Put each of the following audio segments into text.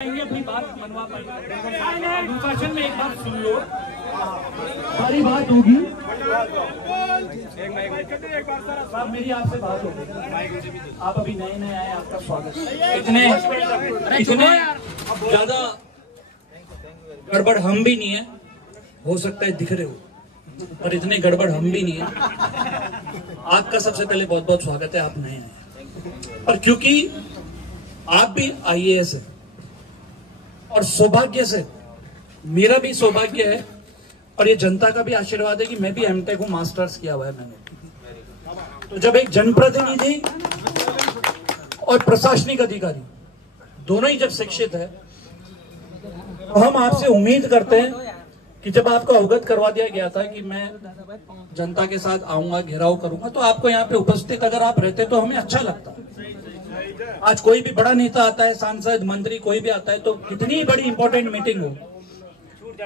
अपनी बात मनवा पाएंगे। अनुशासन में एक बात सुन लो, सारी बात होगी। साहब मेरी आपसे बात होगी, आप अभी नए नए आए, आपका स्वागत है। इतने ज्यादा गड़बड़ हम भी नहीं है, हो सकता है दिख रहे हो, पर इतने गड़बड़ हम भी नहीं है। आपका सबसे पहले बहुत बहुत स्वागत है, आप नए हैं। पर क्योंकि आप भी IAS है और सौभाग्य से मेरा भी सौभाग्य है और ये जनता का भी आशीर्वाद है कि मैं भी MTech हूं, मास्टर्स किया हुआ है मैंने। तो जब एक जनप्रतिनिधि और प्रशासनिक अधिकारी दोनों ही जब शिक्षित है, तो हम आपसे उम्मीद करते हैं कि जब आपको अवगत करवा दिया गया था कि मैं जनता के साथ आऊंगा, घेराव करूंगा, तो आपको यहाँ पे उपस्थित अगर आप रहते तो हमें अच्छा लगता। आज कोई भी बड़ा नेता आता है, सांसद, मंत्री, कोई भी आता है, तो कितनी बड़ी इंपॉर्टेंट मीटिंग हो,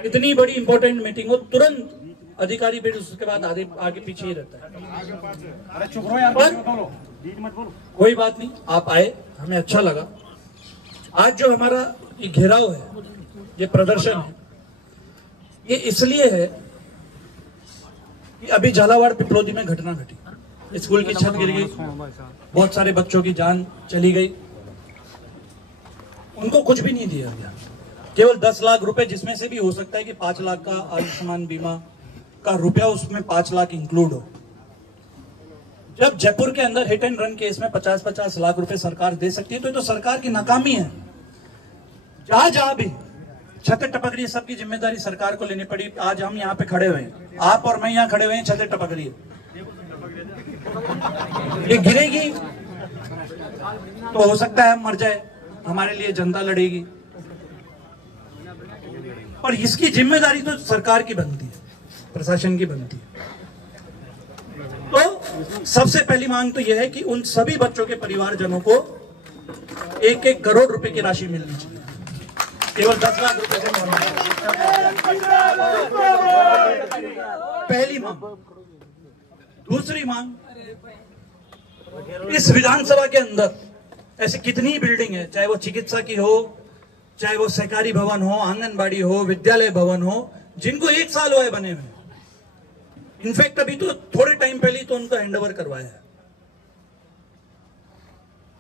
इतनी बड़ी इंपॉर्टेंट मीटिंग हो, तुरंत अधिकारी फिर उसके बाद आगे पीछे ही रहता है। कोई बात नहीं, आप आए, हमें अच्छा लगा। आज जो हमारा ये घेराव है, ये प्रदर्शन है, ये इसलिए है कि अभी झालावाड़ पिपलोदी में घटना घटी, स्कूल की छत गिर गई, बहुत सारे बच्चों की जान चली गई। उनको कुछ भी नहीं दिया गया, केवल 10 लाख रुपए, जिसमें से भी हो सकता है कि 5 लाख का आयुष्मान बीमा का रुपया, उसमें 5 लाख इंक्लूड हो। जब जयपुर के अंदर हिट एंड रन केस में 50-50 लाख रुपए सरकार दे सकती है, तो ये तो सरकार की नाकामी है। जहां जहां भी छतें टपक रही है, सबकी जिम्मेदारी सरकार को लेनी पड़ी। आज हम यहाँ पे खड़े हुए हैं, आप और मैं यहाँ खड़े हुए हैं, छतें टपक रही है, ये गिरेगी तो हो सकता है हम मर जाए, हमारे लिए जनता लड़ेगी, और इसकी जिम्मेदारी तो सरकार की बनती है, प्रशासन की बनती है। तो सबसे पहली मांग तो यह है कि उन सभी बच्चों के परिवारजनों को 1-1 करोड़ रुपए की राशि मिलनी चाहिए, केवल 10 लाख रुपए से पहली मांग। दूसरी मांग, इस विधानसभा के अंदर ऐसी कितनी बिल्डिंग है, चाहे वो चिकित्सा की हो, चाहे वो सहकारी भवन हो, आंगनबाड़ी हो, विद्यालय भवन हो, जिनको 1 साल हुआ है बने हुए। इनफैक्ट अभी तो थोड़े टाइम पहले ही तो उनको हैंडओवर करवाया है,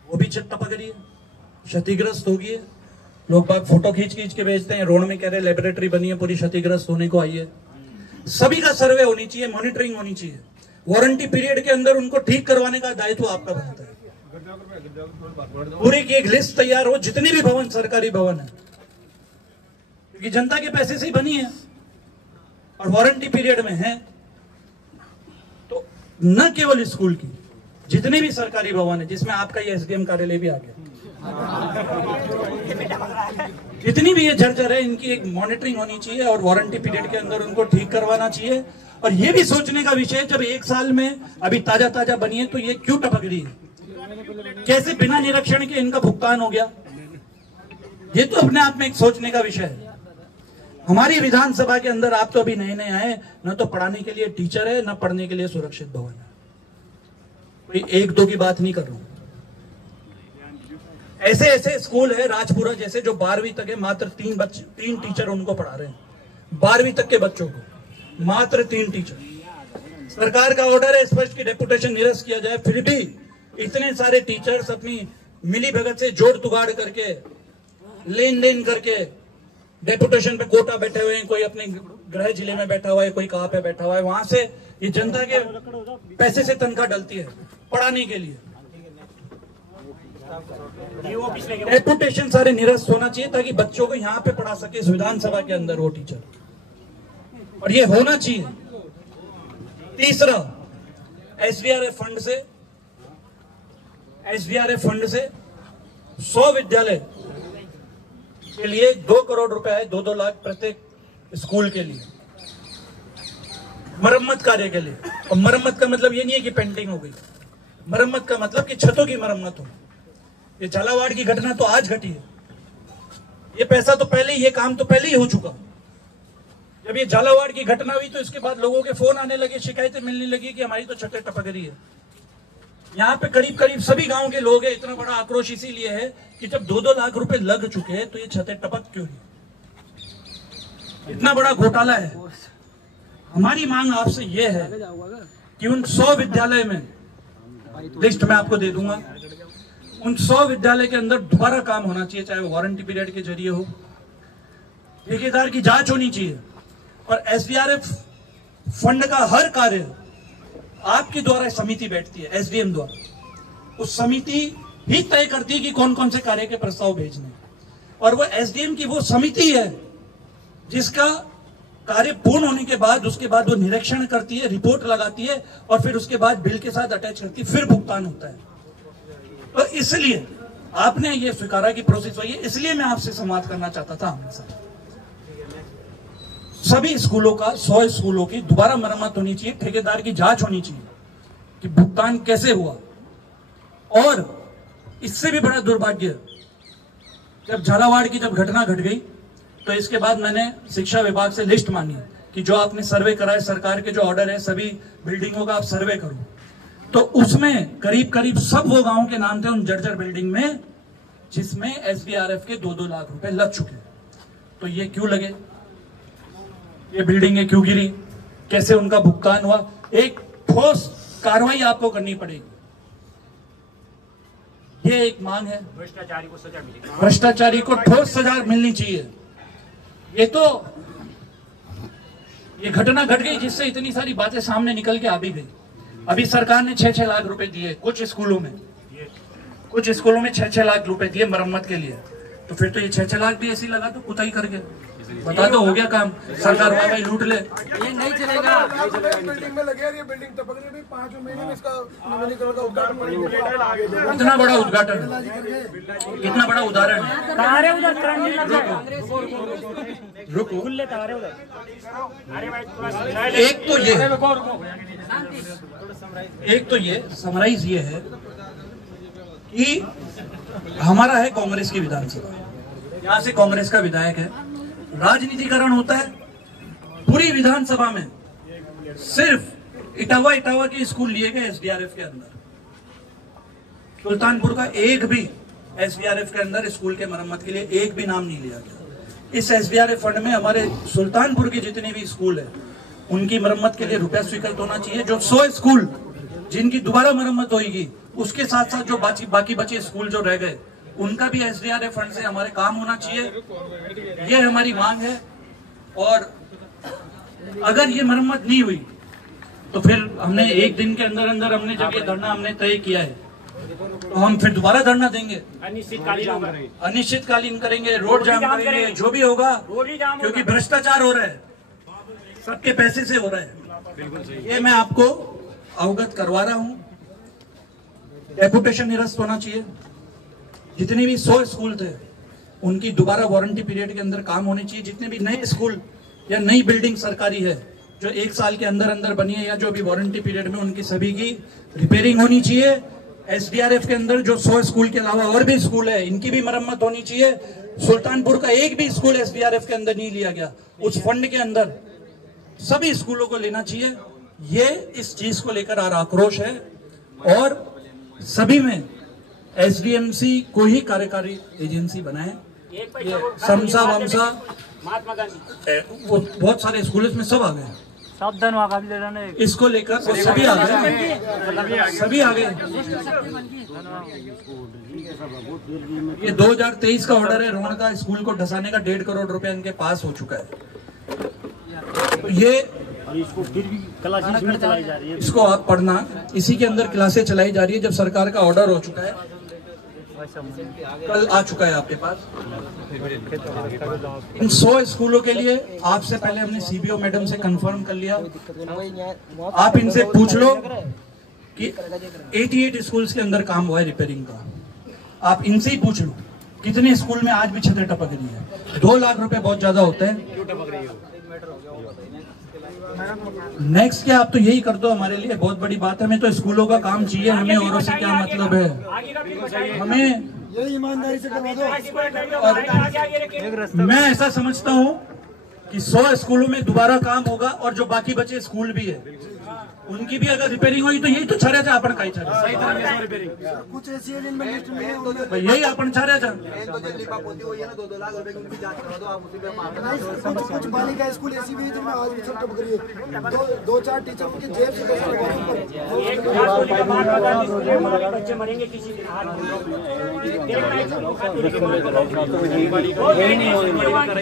वो भी छत टपक रही है, क्षतिग्रस्त हो गई है। लोग बाग फोटो खींच खींच के भेजते हैं, रोड में कह रहे लेबोरेटरी बनी है, पूरी क्षतिग्रस्त होने को आई है। सभी का सर्वे होनी चाहिए, मॉनिटरिंग होनी चाहिए, वारंटी पीरियड के अंदर उनको ठीक करवाने का दायित्व आपका बनता है। पूरी की एक लिस्ट तैयार हो, जितनी भी भवन सरकारी भवन है, क्योंकि जनता के पैसे से ही बनी है और वारंटी पीरियड में है, तो न केवल स्कूल की, जितने भी सरकारी भवन है, जिसमें आपका ये SDM कार्यालय भी आ गया, जितनी भी ये जर्जर है, इनकी एक मॉनिटरिंग होनी चाहिए और वारंटी पीरियड के अंदर उनको ठीक करवाना चाहिए। और ये भी सोचने का विषय है, जब 1 साल में अभी ताजा ताजा बनी है, तो ये क्यों टपक रही है, कैसे बिना निरीक्षण के इनका भुगतान हो गया, ये तो अपने आप में एक सोचने का विषय है। हमारी विधानसभा के अंदर आप तो अभी नए नए आए, न तो पढ़ाने के लिए टीचर है, न पढ़ने के लिए सुरक्षित भवन है। कोई 1-2 की बात नहीं कर रहा हूं, ऐसे ऐसे स्कूल है राजपुरा जैसे, जो 12वीं तक है, मात्र 3 टीचर उनको पढ़ा रहे हैं। 12वीं तक के बच्चों को मात्र 3 टीचर। सरकार का ऑर्डर है स्पष्ट कि डेपुटेशन निरस्त किया जाए, फिर भी इतने सारे टीचर्स अपनी मिली भगत से जोड़ तुगाड़ करके, लेन देन करके डेपुटेशन पे कोटा बैठे हुए हैं। कोई अपने गृह जिले में बैठा हुआ है, कोई कहां पे बैठा हुआ है, वहां से ये जनता के पैसे से तनख्वाह डलती है पढ़ाने के लिए। डेपुटेशन सारे निरस्त होना चाहिए ताकि बच्चों को यहाँ पे पढ़ा सके, इस विधानसभा के अंदर वो टीचर, और ये होना चाहिए। तीसरा, SVRF फंड से 100 विद्यालय के लिए 2 करोड़ रुपए है, 2-2 लाख प्रत्येक स्कूल के लिए, मरम्मत कार्य के लिए। और मरम्मत का मतलब ये नहीं है कि पेंटिंग हो गई, मरम्मत का मतलब कि छतों की मरम्मत हो। ये झालावाड़ की घटना तो आज घटी है, ये पैसा तो पहले ही, ये काम तो पहले ही हो चुका। जब ये झालावाड़ की घटना हुई तो इसके बाद लोगों के फोन आने लगे, शिकायतें मिलने लगी कि हमारी तो छतें टपक रही है। यहाँ पे करीब करीब सभी गांव के लोग हैं। इतना बड़ा आक्रोश इसीलिए है कि जब 2-2 लाख रुपए लग चुके हैं तो ये छतें टपक क्यों नहीं? इतना बड़ा घोटाला है। हमारी मांग आपसे ये है कि उन 100 विद्यालय में, लिस्ट मैं आपको दे दूंगा, उन 100 विद्यालय के अंदर दोबारा काम होना चाहिए, चाहे वो वारंटी पीरियड के जरिए हो, ठेकेदार की जांच होनी चाहिए, और एसडीआरएफ फंड का हर कार्य आपके द्वारा समिति बैठती है, एसडीएम द्वारा, उस समिति ही तय करती है कि कौन कौन से कार्य के प्रस्ताव भेजने, और वो एसडीएम की वो समिति है जिसका कार्य पूर्ण होने के बाद उसके बाद वो निरीक्षण करती है, रिपोर्ट लगाती है, और फिर उसके बाद बिल के साथ अटैच करती है, फिर भुगतान होता है। तो इसलिए आपने ये स्वीकारा कि प्रोसेस वही है, इसलिए मैं आपसे संवाद करना चाहता था। हमेशा सभी स्कूलों का, 100 स्कूलों की दोबारा मरम्मत होनी चाहिए, ठेकेदार की जांच होनी चाहिए कि भुगतान कैसे हुआ। और इससे भी बड़ा दुर्भाग्य, जब झालावाड़ की जब घटना घट गई तो इसके बाद मैंने शिक्षा विभाग से लिस्ट मांगी कि जो आपने सर्वे कराए, सरकार के जो ऑर्डर है सभी बिल्डिंगों का आप सर्वे करो, तो उसमें करीब करीब सब वो गांव के नाम थे उन जर्जर बिल्डिंग में जिसमें एसडीआरएफ के 2-2 लाख रुपए लग चुके। तो ये क्यों लगे, ये बिल्डिंगें क्यों गिरी, कैसे उनका भुगतान हुआ, एक ठोस कार्रवाई आपको करनी पड़ेगी। ये एक मांग है। भ्रष्टाचारी को सजा मिलेगी, भ्रष्टाचारी को ठोस सजा मिलनी चाहिए। ये तो ये घटना घट गई जिससे इतनी सारी बातें सामने निकल के आ भी गई। अभी सरकार ने 6-6 लाख रुपए दिए कुछ स्कूलों में, 6-6 लाख रुपए दिए मरम्मत के लिए। तो फिर तो ये 6-6 लाख भी ऐसी लगा तो कुताही करके बता दो, हो गया काम, सरकार वाई लूट ले। ये नहीं चलेगा। बिल्डिंग में लगे, ये बिल्डिंग टपक रही है, 5 महीने में इसका नवीनीकरण का उद्घाटन, इतना बड़ा उद्घाटन, कितना बड़ा उदाहरण है। रुको, एक तो ये समराइज ये है कि हमारा है कांग्रेस की विधानसभा, यहाँ से कांग्रेस का विधायक है, राजनीतिकरण होता है पूरी विधानसभा में। सिर्फ इटावा के स्कूल लिए गए एसडीआरएफ के अंदर, सुल्तानपुर का एक भी एसडीआरएफ के अंदर स्कूल के मरम्मत के लिए एक भी नाम नहीं लिया गया। इस एसडीआरएफ फंड में हमारे सुल्तानपुर के जितने भी स्कूल है उनकी मरम्मत के लिए रुपया स्वीकृत होना चाहिए। जो 100 स्कूल जिनकी दोबारा मरम्मत होगी, उसके साथ साथ जो बाकी बचे स्कूल जो रह गए उनका भी एसडीआरएफ फंड से हमारे काम होना चाहिए। ये हमारी मांग है। और अगर ये मरम्मत नहीं हुई तो फिर हमने एक दिन के अंदर अंदर हमने जब ये धरना हमने तय किया है तो हम फिर दोबारा धरना देंगे, अनिश्चितकालीन करेंगे, रोड जाम करेंगे, जो भी होगा, क्योंकि भ्रष्टाचार हो रहा है, सबके पैसे से हो रहा है। ये मैं आपको अवगत करवा रहा हूँ। डेपुटेशन निरस्त होना चाहिए। जितने भी 100 स्कूल थे उनकी दोबारा वारंटी पीरियड के अंदर काम होने चाहिए। जितने भी नए स्कूल या नई बिल्डिंग सरकारी है जो 1 साल के अंदर अंदर बनी है या जो अभी वारंटी पीरियड में, उनकी सभी की रिपेयरिंग होनी चाहिए। एसडीआरएफ के अंदर जो 100 स्कूल के अलावा और भी स्कूल है इनकी भी मरम्मत होनी चाहिए। सुल्तानपुर का एक भी स्कूल एसडीआरएफ के अंदर नहीं लिया गया, उस फंड के अंदर सभी स्कूलों को लेना चाहिए। ये इस चीज को लेकर आ रहा आक्रोश है और सभी में एसडीएमसी को ही कार्यकारी एजेंसी बनाए। ये समसा वमसा वो बहुत सारे स्कूल में सब आ गए, इसको लेकर वो सभी आ गए। ये 2023 का ऑर्डर है, रोहन का स्कूल को ढसाने का 1.5 करोड़ रुपया इनके पास हो चुका है। तो ये इसको फिर भी क्लासेस में चलाई जा रही है, इसको आप पढ़ना, इसी के अंदर क्लासें चलाई जा रही है जब सरकार का ऑर्डर हो चुका है, कल आ चुका है आपके पास। इन 100 स्कूलों के लिए आपसे पहले हमने सीबीओ मैडम से कंफर्म कर लिया। आप इनसे पूछ लो कि 88 स्कूल्स के अंदर काम हुआ है रिपेयरिंग का। आप इनसे ही पूछ लो कितने स्कूल में आज भी छतें टपक रही है। 2 लाख रुपए बहुत ज्यादा होते हैं। नेक्स्ट क्या, आप तो यही कर दो, हमारे लिए बहुत बड़ी बात है। हमें तो स्कूलों का काम चाहिए, हमें औरों से क्या मतलब है, हमें यही ईमानदारी से करवा दो। मैं ऐसा समझता हूँ कि 100 स्कूलों में दोबारा काम होगा और जो बाकी बचे स्कूल भी है उनकी भी अगर रिपेयरिंग हुई तो यही तो छाऱ्याचा आपण काही छाऱ्या सही तरह से रिपेयरिंग कुछ ऐसी इनमें लिस्ट में है उनमें यही आपण छाऱ्याचा तो जो लिपाप होती हुई है ना 2-2 लाख रुपए की उनकी जांच करा दो आप उसी पे मामला कुछ बालिका स्कूल ऐसी भी है जिनमें आज भी सब टपक रही है। दो चार टीचर उनकी जेब से बच्चे मरेंगे किसी दिन